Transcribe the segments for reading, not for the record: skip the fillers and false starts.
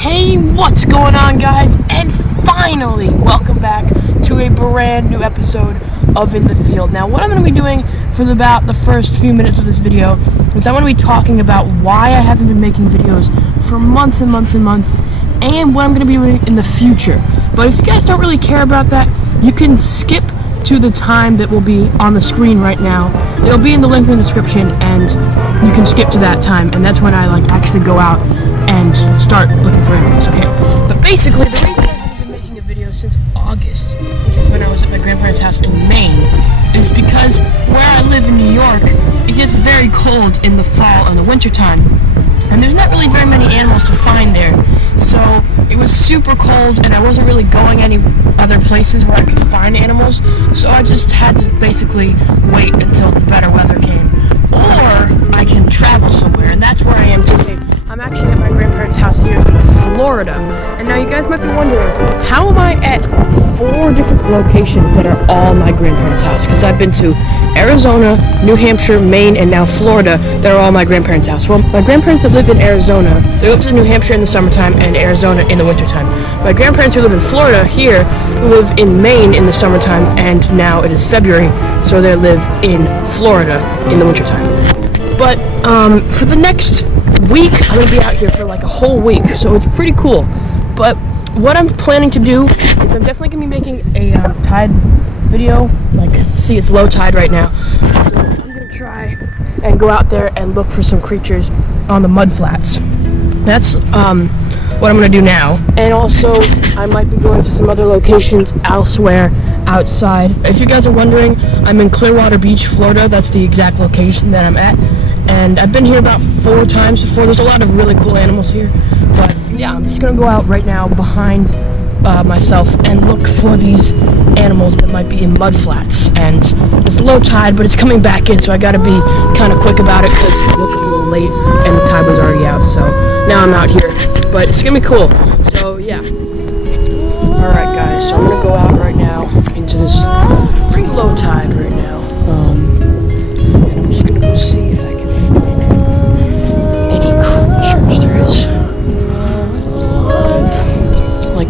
Hey, what's going on, guys? And finally, welcome back to a brand new episode of In the Field. Now, what I'm going to be doing for about the first few minutes of this video is I'm going to be talking about why I haven't been making videos for months and months and months, and what I'm going to be doing in the future. But if you guys don't really care about that, you can skip to the time that will be on the screen right now. It'll be in the link in the description, and you can skip to that time, and that's when I actually go out and start looking for animals. Okay, but basically the reason I haven't been making a video since August, which is when I was at my grandparents' house in Maine, is because where I live in New York, it gets very cold in the fall and the winter time, and there's not really very many animals to find there. So it was super cold, and I wasn't really going any other places where I could find animals, so I just had to basically wait until the better weather came, or I can travel somewhere, and that's where I am today. I'm actually at my grandparents' house here in Florida, and now you guys might be wondering, how am I at 4 different locations that are all my grandparents' house? Because I've been to Arizona, New Hampshire, Maine, and now Florida. They're all my grandparents' house. Well, my grandparents that live in Arizona, they go to New Hampshire in the summertime and Arizona in the wintertime. My grandparents who live in Florida here live in Maine in the summertime, and now it is February, so they live in Florida in the wintertime. But for the next week, I'm going to be out here for a whole week, so it's pretty cool. But what I'm planning to do is I'm definitely going to be making a tide video. See, it's low tide right now, so I'm going to try and go out there and look for some creatures on the mudflats. That's what I'm going to do now. And also, I might be going to some other locations elsewhere outside. If you guys are wondering, I'm in Clearwater Beach, Florida. That's the exact location that I'm at. And I've been here about 4 times before. There's a lot of really cool animals here. But yeah, I'm just going to go out right now behind myself and look for these animals that might be in mudflats. And it's low tide, but it's coming back in, so I got to be kind of quick about it because I woke up a little late and the tide was already out. So now I'm out here. But it's going to be cool. So yeah. Alright guys, so I'm going to go out right now into this pretty low tide right now. And I'm just going to go see if I can find any creatures there is.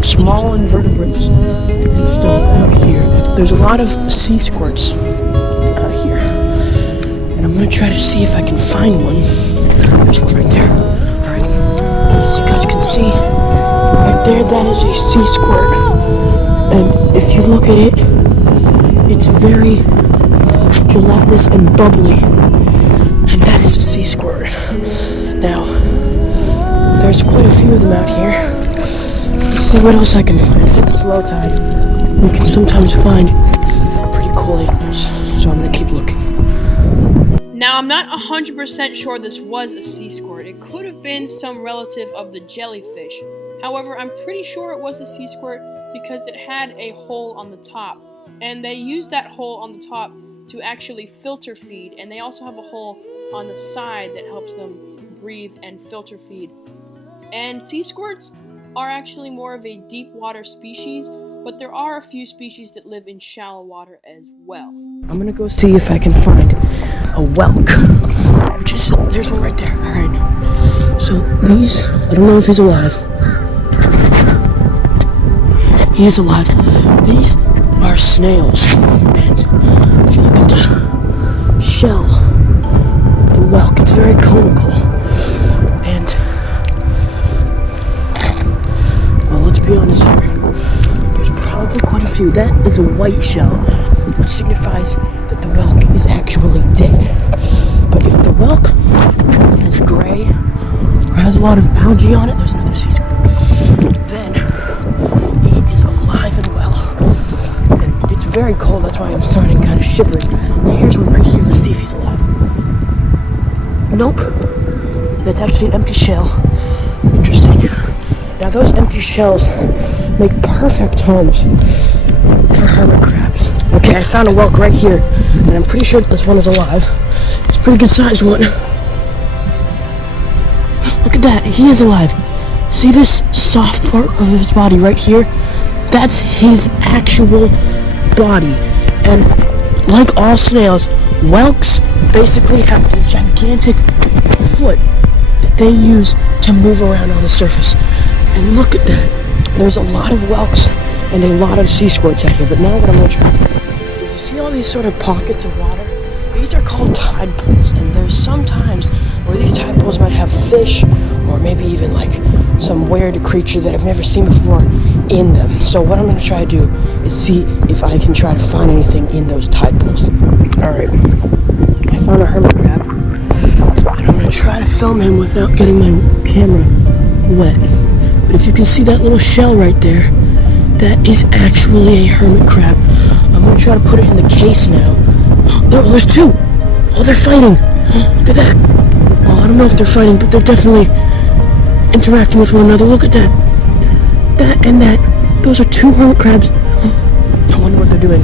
Small invertebrates and stuff out here. There's a lot of sea squirts out here. And I'm going to try to see if I can find one. There's one right there. Alright, as you guys can see, right there, that is a sea squirt. And if you look at it, it's very gelatinous and bubbly. And that is a sea squirt. Now, there's quite a few of them out here. Let's see what else I can find. Since it's low tide, we can sometimes find pretty cool animals. So I'm going to keep looking. Now, I'm not 100% sure this was a sea squirt. It could have been some relative of the jellyfish. However, I'm pretty sure it was a sea squirt because it had a hole on the top. And they used that hole on the top to actually filter feed. And they also have a hole on the side that helps them breathe and filter feed. And sea squirts are actually more of a deep water species, but there are a few species that live in shallow water as well. I'm gonna go see if I can find a whelk, which is, there's one right there. Alright, so these, I don't know if he's alive. He is alive. These are snails, and if you look at the shell of the whelk, it's very conical, and let's be honest here, there's probably quite a few. That is a white shell, which signifies that the whelk is actually dead. But if the whelk is gray or has a lot of algae on it, there's another sea squirt, then he is alive and well. And it's very cold, that's why I'm starting kind of shivering. Now here's one right here, let's see if he's alive. Nope, that's actually an empty shell. Interesting. Now those empty shells make perfect homes for hermit crabs. Okay, I found a whelk right here, and I'm pretty sure this one is alive. It's a pretty good sized one. Look at that, he is alive. See this soft part of his body right here? That's his actual body. And like all snails, whelks basically have a gigantic foot that they use to move around on the surface. And look at that. There's a lot of whelks and a lot of sea squirts out here. But now what I'm going to try to do is, you see all these sort of pockets of water? These are called tide pools, and there's some times where these tide pools might have fish or maybe even like some weird creature that I've never seen before in them. So what I'm going to try to do is see if I can try to find anything in those tide pools. Alright, I found a hermit crab, and I'm going to try to film him without getting my camera wet. But if you can see that little shell right there, that is actually a hermit crab. I'm going to try to put it in the case now. Oh, there's two! Oh, they're fighting! Look at that! Oh, I don't know if they're fighting, but they're definitely interacting with one another. Look at that! That and that. Those are two hermit crabs. I wonder what they're doing.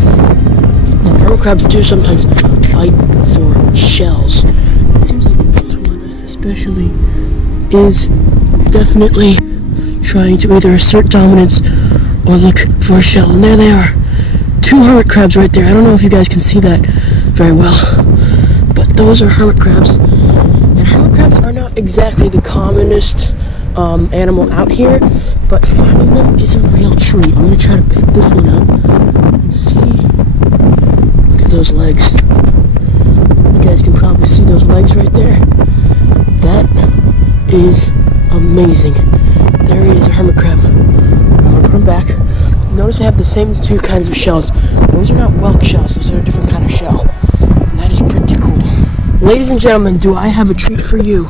Well, hermit crabs do sometimes fight for shells. It seems like this one especially is definitely trying to either assert dominance or look for a shell. And there they are. Two hermit crabs right there. I don't know if you guys can see that very well, but those are hermit crabs. And hermit crabs are not exactly the commonest animal out here, but finding them is a real treat. I'm going to try to pick this one up and see. Look at those legs. You guys can probably see those legs right there. That is amazing. There he is, a hermit crab. I'm going to put him back. Notice they have the same two kinds of shells. Those are not whelk shells, those are a different kind of shell. And that is pretty cool. Ladies and gentlemen, do I have a treat for you?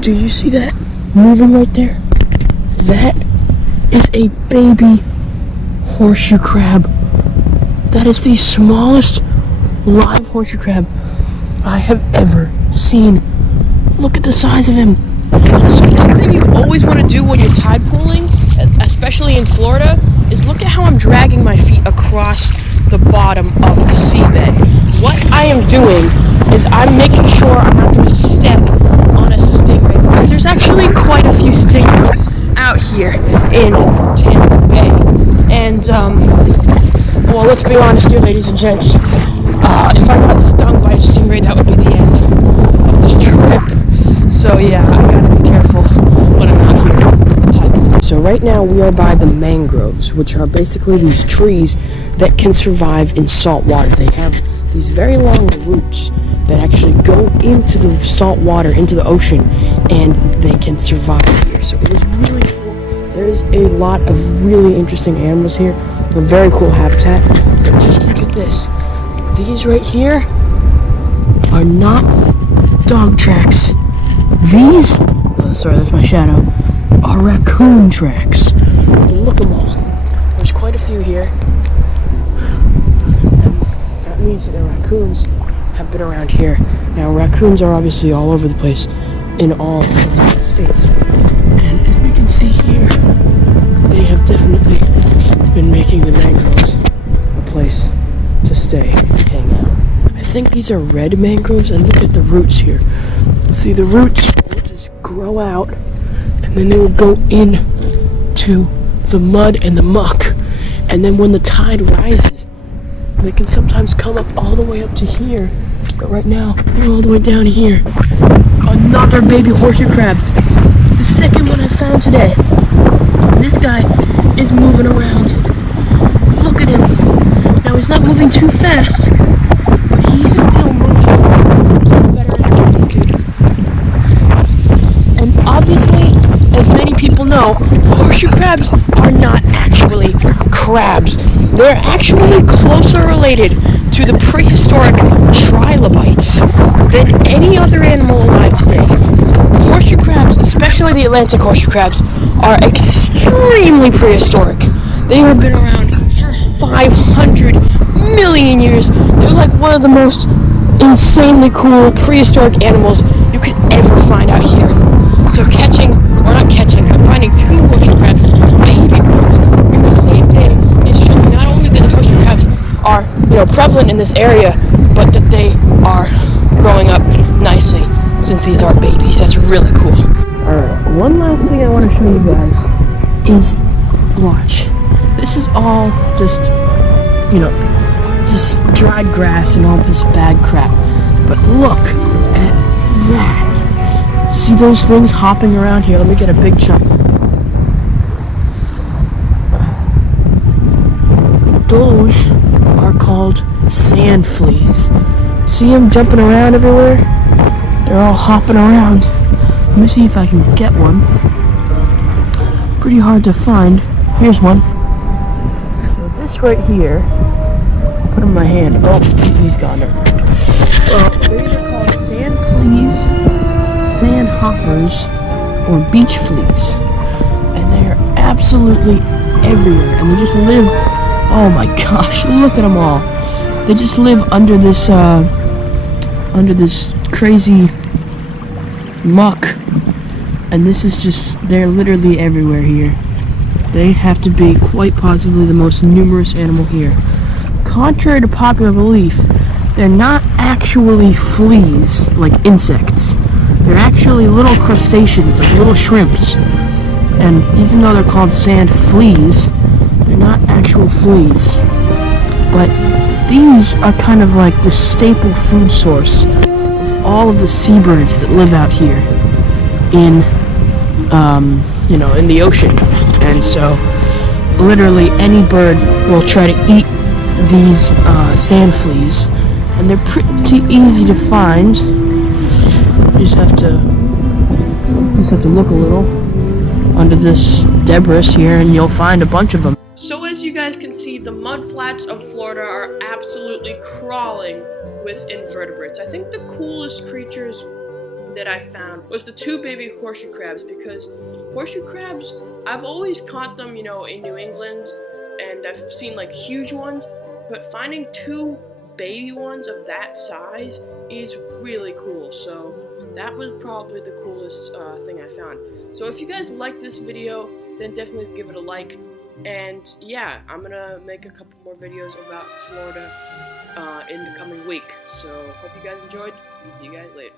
Do you see that moving right there? That is a baby horseshoe crab. That is the smallest live horseshoe crab I have ever seen. Look at the size of him. So one thing you always want to do when you're tide pooling, especially in Florida, is look at how I'm dragging my feet across the bottom of the seabed. What I am doing is I'm making sure I'm not going to step on a stingray, because there's actually quite a few stingrays out here in Tampa Bay. And, well, let's be honest here, ladies and gents. If I got stung by a stingray, that would be the end of the trip. So, yeah, I gotta be careful when I'm out here. So right now we are by the mangroves, which are basically these trees that can survive in salt water. They have these very long roots that actually go into the salt water, into the ocean, and they can survive here. So it is really cool. There's a lot of really interesting animals here. A very cool habitat. But just look at this. These right here are not dog tracks. These, sorry, that's my shadow, are raccoon tracks. Look at them all. There's quite a few here. And that means that the raccoons have been around here. Now, raccoons are obviously all over the place in all of the United States. And as we can see here, they have definitely been making the mangroves a place to stay and hang out. I think these are red mangroves, and look at the roots here. See, the roots will just grow out, and then they will go in to the mud and the muck. And then when the tide rises, they can sometimes come up all the way up to here. But right now, they're all the way down here. Another baby horseshoe crab. The second one I found today. This guy is moving around. Look at him. Now he's not moving too fast, but he's still moving. Better than this dude. And obviously, as many people know, horseshoe crabs are not actually crabs. They're actually closer related to the prehistoric trilobites than any other animal alive today. Horseshoe crabs, especially the Atlantic horseshoe crabs, are extremely prehistoric. They have been around for 500 million years. They're like one of the most insanely cool prehistoric animals you could ever find out here. So finding two horseshoe crabs, baby ones, in the same day is showing not only that the horseshoe crabs are, prevalent in this area, but that they are growing up nicely since these are babies. That's really cool. Alright, one last thing I want to show you guys is, watch. This is all just dried grass and all this bad crap. But look at that. See those things hopping around here? Let me get a big chunk. those are called sand fleas. See them jumping around everywhere? They're all hopping around. Let me see if I can get one. Pretty hard to find. Here's one. So this right here, put in my hand. Oh, he's gone there. Well, they're either called sand fleas, sand hoppers, or beach fleas. And they are absolutely everywhere. And they just live, oh my gosh, look at them all. They just live under this crazy muck. And this is just, they're literally everywhere here. They have to be quite possibly the most numerous animal here. Contrary to popular belief, they're not actually fleas, like insects. They're actually little crustaceans, like little shrimps. And even though they're called sand fleas, they're not actual fleas. But these are kind of like the staple food source of all of the seabirds that live out here in in the ocean. And so literally any bird will try to eat these sand fleas, and they're pretty easy to find. You just have to look a little under this debris here, and you'll find a bunch of them. So as you guys can see, the mudflats of Florida are absolutely crawling with invertebrates. I think the coolest creatures that I found was the two baby horseshoe crabs, because horseshoe crabs, I've always caught them, in New England, and I've seen like huge ones, but finding two baby ones of that size is really cool. So that was probably the coolest thing I found. So if you guys liked this video, then definitely give it a like. And yeah, I'm gonna make a couple more videos about Florida in the coming week. So hope you guys enjoyed. See you guys later.